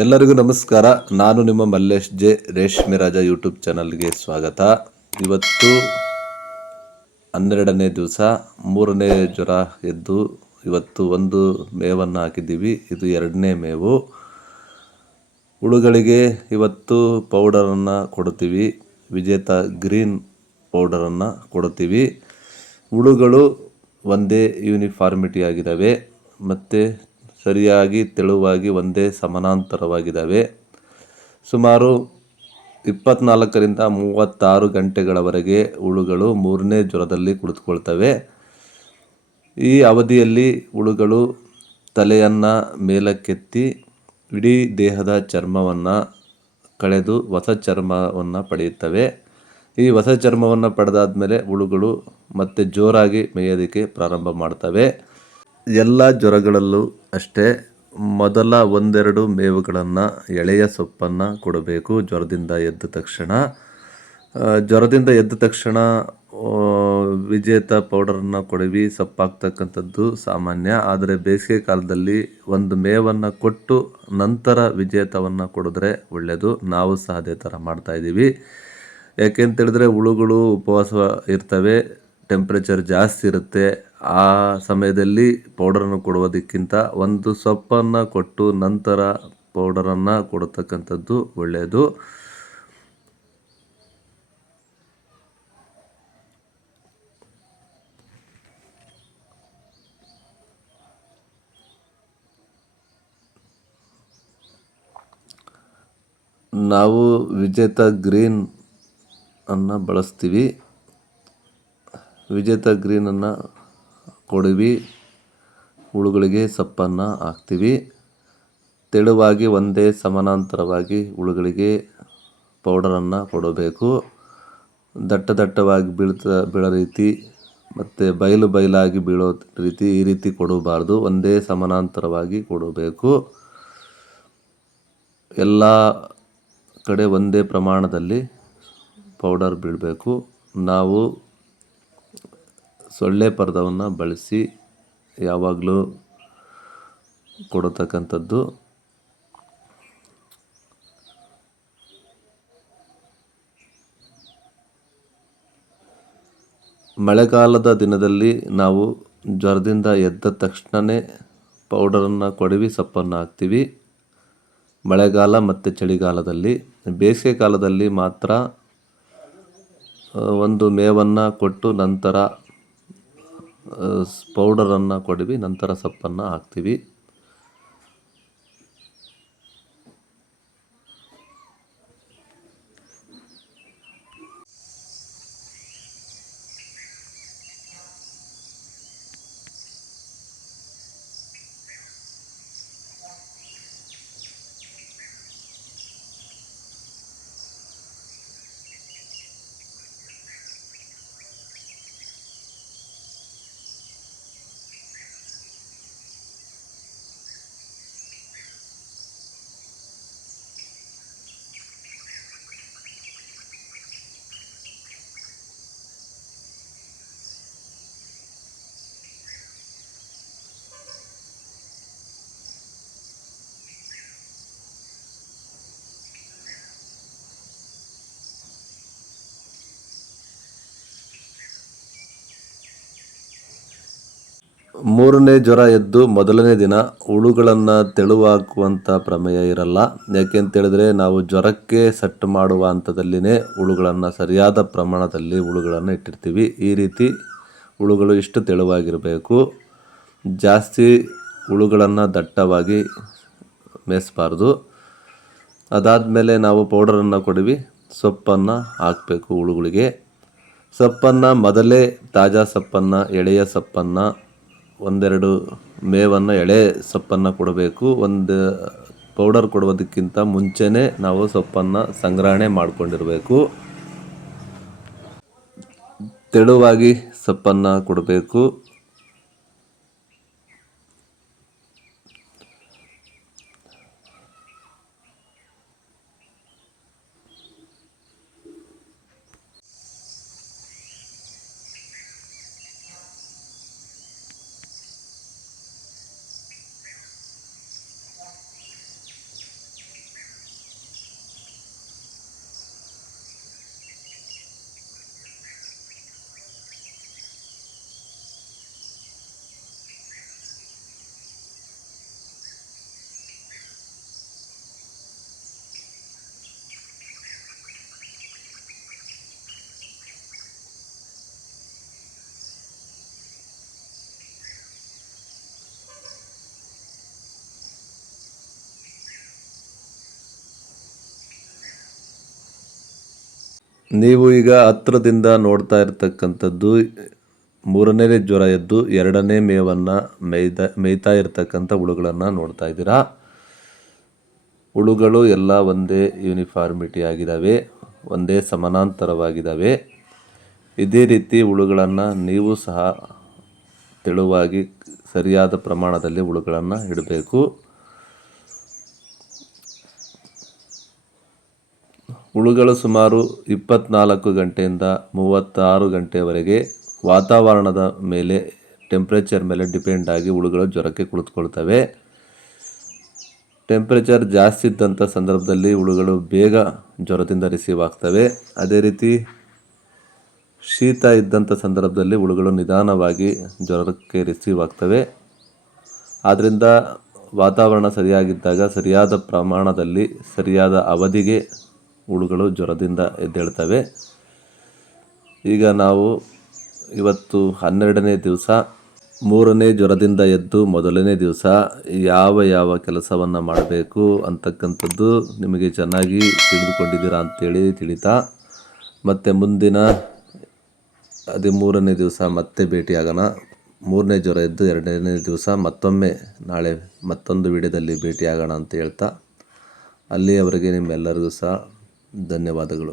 ಎಲ್ಲರಿಗೂ ನಮಸ್ಕಾರ. ನಾನು ನಿಮ್ಮ ಮಲ್ಲೇಶ್ ಜೆ ರೇಷ್ಮೆ ರಾಜ ಯೂಟ್ಯೂಬ್ ಚಾನಲ್ಗೆ ಸ್ವಾಗತ. ಇವತ್ತು 12ನೇ ದಿವಸ, 3ನೇ ಜ್ವರ ಎದ್ದು ಇವತ್ತು ಒಂದು ಮೇವನ್ನು ಹಾಕಿದ್ದೀವಿ. ಇದು 2ನೇ ಮೇವು. ಹುಳುಗಳಿಗೆ ಇವತ್ತು ಪೌಡರನ್ನು ಕೊಡ್ತೀವಿ. ವಿಜೇತ ಗ್ರೀನ್ ಪೌಡರನ್ನು ಕೊಡ್ತೀವಿ. ಹುಳುಗಳು ಒಂದೇ ಯೂನಿಫಾರ್ಮಿಟಿ ಆಗಿದ್ದಾವೆ ಮತ್ತು ಸರಿಯಾಗಿ ತೆಳುವಾಗಿ ಒಂದೇ ಸಮಾನಾಂತರವಾಗಿದ್ದಾವೆ. ಸುಮಾರು 24ರಿಂದ 36 ಗಂಟೆಗಳವರೆಗೆ ಹುಳುಗಳು 3ನೇ ಜ್ವರದಲ್ಲಿ ಕುಳಿತುಕೊಳ್ತವೆ. ಈ ಅವಧಿಯಲ್ಲಿ ಹುಳುಗಳು ತಲೆಯನ್ನು ಮೇಲಕ್ಕೆತ್ತಿ ಇಡೀ ದೇಹದ ಚರ್ಮವನ್ನು ಕಳೆದು ಹೊಸ ಚರ್ಮವನ್ನು ಪಡೆಯುತ್ತವೆ. ಈ ಹೊಸ ಚರ್ಮವನ್ನು ಪಡೆದಾದ ಮೇಲೆ ಹುಳುಗಳು ಮತ್ತೆ ಜೋರಾಗಿ ಮೇಯೋದಕ್ಕೆ ಪ್ರಾರಂಭ ಮಾಡ್ತವೆ. ಎಲ್ಲ ಜ್ವರಗಳಲ್ಲೂ ಅಷ್ಟೇ, ಮೊದಲ 1-2 ಮೇವುಗಳನ್ನು ಎಳೆಯ ಸೊಪ್ಪನ್ನು ಕೊಡಬೇಕು. ಜ್ವರದಿಂದ ಎದ್ದ ತಕ್ಷಣ ವಿಜೇತ ಪೌಡರನ್ನು ಕೊಡವಿ ಸೊಪ್ಪಾಗ್ತಕ್ಕಂಥದ್ದು ಸಾಮಾನ್ಯ. ಆದರೆ ಬೇಸಿಗೆ ಕಾಲದಲ್ಲಿ ಒಂದು ಮೇವನ್ನು ಕೊಟ್ಟು ನಂತರ ವಿಜೇತವನ್ನು ಕೊಡಿದ್ರೆ ಒಳ್ಳೆಯದು. ನಾವು ಸಹ ಅದೇ ಥರ ಮಾಡ್ತಾಯಿದ್ದೀವಿ. ಯಾಕೆಂತೇಳಿದ್ರೆ ಹುಳುಗಳು ಉಪವಾಸ ಇರ್ತವೆ, ಟೆಂಪ್ರೇಚರ್ ಜಾಸ್ತಿ ಇರುತ್ತೆ. ಆ ಸಮಯದಲ್ಲಿ ಪೌಡರನ್ನು ಕೊಡುವುದಕ್ಕಿಂತ ಒಂದು ಸೊಪ್ಪನ್ನು ಕೊಟ್ಟು ನಂತರ ಪೌಡರನ್ನು ಕೊಡತಕ್ಕಂಥದ್ದು ಒಳ್ಳೆಯದು. ನಾವು ವಿಜೇತ ಗ್ರೀನ್ ಅನ್ನು ಬಳಸ್ತೀವಿ. ವಿಜೇತ ಗ್ರೀನನ್ನು ಕೊಡುವಿ, ಹುಳುಗಳಿಗೆ ಸೊಪ್ಪನ್ನು ಹಾಕ್ತೀವಿ. ತೆಳುವಾಗಿ ಒಂದೇ ಸಮಾನಾಂತರವಾಗಿ ಹುಳುಗಳಿಗೆ ಪೌಡರನ್ನು ಕೊಡಬೇಕು. ದಟ್ಟವಾಗಿ ಬೀಳೋ ರೀತಿ ಮತ್ತು ಬಯಲಾಗಿ ಬೀಳೋ ರೀತಿ ಈ ರೀತಿ ಕೊಡಬಾರ್ದು. ಒಂದೇ ಸಮಾನಾಂತರವಾಗಿ ಕೊಡಬೇಕು. ಎಲ್ಲ ಕಡೆ ಒಂದೇ ಪ್ರಮಾಣದಲ್ಲಿ ಪೌಡರ್ ಬೀಳಬೇಕು. ನಾವು ಸೊಳ್ಳೆ ಪರದವನ್ನು ಬಳಸಿ ಯಾವಾಗಲೂ ಕೊಡತಕ್ಕಂಥದ್ದು. ಮಳೆಗಾಲದ ದಿನದಲ್ಲಿ ನಾವು ಜ್ವರದಿಂದ ಎದ್ದ ತಕ್ಷಣವೇ ಪೌಡರನ್ನು ಕೊಡವಿ ಸೊಪ್ಪನ್ನು ಹಾಕ್ತೀವಿ. ಮಳೆಗಾಲ ಮತ್ತು ಚಳಿಗಾಲದಲ್ಲಿ. ಬೇಸಿಗೆ ಕಾಲದಲ್ಲಿ ಮಾತ್ರ ಒಂದು ಮೇವನ್ನು ಕೊಟ್ಟು ನಂತರ ಪೌಡರನ್ನು ಕೊಡವಿ ನಂತರ ಸೊಪ್ಪನ್ನು ಹಾಕ್ತೀವಿ. ಮೂರನೇ ಜ್ವರ ಎದ್ದು ಮೊದಲನೇ ದಿನ ಹುಳುಗಳನ್ನು ತೆಳುವಾಕುವಂಥ ಪ್ರಮೇಯ ಇರಲ್ಲ. ಯಾಕೆಂತೇಳಿದ್ರೆ ನಾವು ಜ್ವರಕ್ಕೆ ಸೆಟ್ ಮಾಡುವ ಹಂತದಲ್ಲಿನೇ ಹುಳುಗಳನ್ನು ಸರಿಯಾದ ಪ್ರಮಾಣದಲ್ಲಿ ಹುಳುಗಳನ್ನು ಇಟ್ಟಿರ್ತೀವಿ. ಈ ರೀತಿ ಹುಳುಗಳು ಇಷ್ಟು ತೆಳುವಾಗಿರಬೇಕು. ಜಾಸ್ತಿ ಹುಳುಗಳನ್ನು ದಟ್ಟವಾಗಿ ಮೇಯಿಸಬಾರ್ದು. ಅದಾದಮೇಲೆ ನಾವು ಪೌಡರನ್ನು ಕೊಡವಿ ಸೊಪ್ಪನ್ನು ಹಾಕಬೇಕು. ಹುಳುಗಳಿಗೆ ಸೊಪ್ಪನ್ನು ಮೊದಲೇ ತಾಜಾ ಸೊಪ್ಪನ್ನು, ಎಳೆಯ ಸೊಪ್ಪನ್ನು, 1-2 ಮೇವನ್ನು ಎಳೆ ಸೊಪ್ಪನ್ನು ಕೊಡಬೇಕು. ಒಂದು ಪೌಡರ್ ಕೊಡುವುದಕ್ಕಿಂತ ಮುಂಚೆನೇ ನಾವು ಸೊಪ್ಪನ್ನು ಸಂಗ್ರಹಣೆ ಮಾಡಿಕೊಂಡಿರಬೇಕು. ತೆಳುವಾಗಿ ಸೊಪ್ಪನ್ನು ಕೊಡಬೇಕು. ನೀವು ಈಗ ಹತ್ರದಿಂದ ನೋಡ್ತಾ ಇರ್ತಕ್ಕಂಥದ್ದು ಮೂರನೇ ಜ್ವರ ಎದ್ದು ಎರಡನೇ ಮೇವನ್ನು ಮೇಯ್ತಾ ಇರ್ತಕ್ಕಂಥ ಹುಳುಗಳನ್ನು ನೋಡ್ತಾ ಇದ್ದೀರಾ. ಹುಳುಗಳು ಎಲ್ಲ ಒಂದೇ ಯೂನಿಫಾರ್ಮಿಟಿ ಆಗಿದ್ದಾವೆ, ಒಂದೇ ಸಮಾನಾಂತರವಾಗಿದ್ದಾವೆ. ಇದೇ ರೀತಿ ಹುಳುಗಳನ್ನು ನೀವು ಸಹ ತೆಳುವಾಗಿ ಸರಿಯಾದ ಪ್ರಮಾಣದಲ್ಲಿ ಹುಳುಗಳನ್ನು ಇಡಬೇಕು. ಹುಳುಗಳು ಸುಮಾರು 24 ಗಂಟೆಯಿಂದ 36 ಗಂಟೆಯವರೆಗೆ ವಾತಾವರಣದ ಮೇಲೆ, ಟೆಂಪ್ರೇಚರ್ ಮೇಲೆ ಡಿಪೆಂಡ್ ಆಗಿ ಹುಳುಗಳು ಜ್ವರಕ್ಕೆ ಕುಳಿತುಕೊಳ್ತವೆ. ಟೆಂಪ್ರೇಚರ್ ಜಾಸ್ತಿ ಇದ್ದಂಥ ಸಂದರ್ಭದಲ್ಲಿ ಹುಳುಗಳು ಬೇಗ ಜ್ವರದಿಂದ ರಿಸೀವ್ ಆಗ್ತವೆ. ಅದೇ ರೀತಿ ಶೀತ ಇದ್ದಂಥ ಸಂದರ್ಭದಲ್ಲಿ ಹುಳುಗಳು ನಿಧಾನವಾಗಿ ಜ್ವರಕ್ಕೆ ರಿಸೀವ್ ಆಗ್ತವೆ. ಆದ್ದರಿಂದ ವಾತಾವರಣ ಸರಿಯಾಗಿದ್ದಾಗ ಸರಿಯಾದ ಪ್ರಮಾಣದಲ್ಲಿ ಸರಿಯಾದ ಅವಧಿಗೆ ಹುಳುಗಳು ಜ್ವರದಿಂದ ಎದ್ದೇಳ್ತವೆ. ಈಗ ನಾವು ಇವತ್ತು 12ನೇ ದಿವಸ, ಮೂರನೇ ಜ್ವರದಿಂದ ಎದ್ದು ಮೊದಲನೇ ದಿವಸ ಯಾವ ಕೆಲಸವನ್ನು ಮಾಡಬೇಕು ಅಂತಕ್ಕಂಥದ್ದು ನಿಮಗೆ ಚೆನ್ನಾಗಿ ತಿಳಿದುಕೊಂಡಿದ್ದೀರಾ ಅಂತೇಳಿ ತಿಳಿತಾ, ಮತ್ತು ಮುಂದಿನ 13ನೇ ದಿವಸ ಮತ್ತೆ ಭೇಟಿಯಾಗೋಣ. ಮೂರನೇ ಜ್ವರ ಎದ್ದು ಎರಡನೇ ದಿವಸ ಮತ್ತೊಮ್ಮೆ ನಾಳೆ ಮತ್ತೊಂದು ವಿಡಿಯೋದಲ್ಲಿ ಭೇಟಿಯಾಗೋಣ ಅಂತ ಹೇಳ್ತಾ, ಅಲ್ಲಿಯವರೆಗೆ ನಿಮ್ಮೆಲ್ಲರಿಗೂ ಸಹ ಧನ್ಯವಾದಗಳು.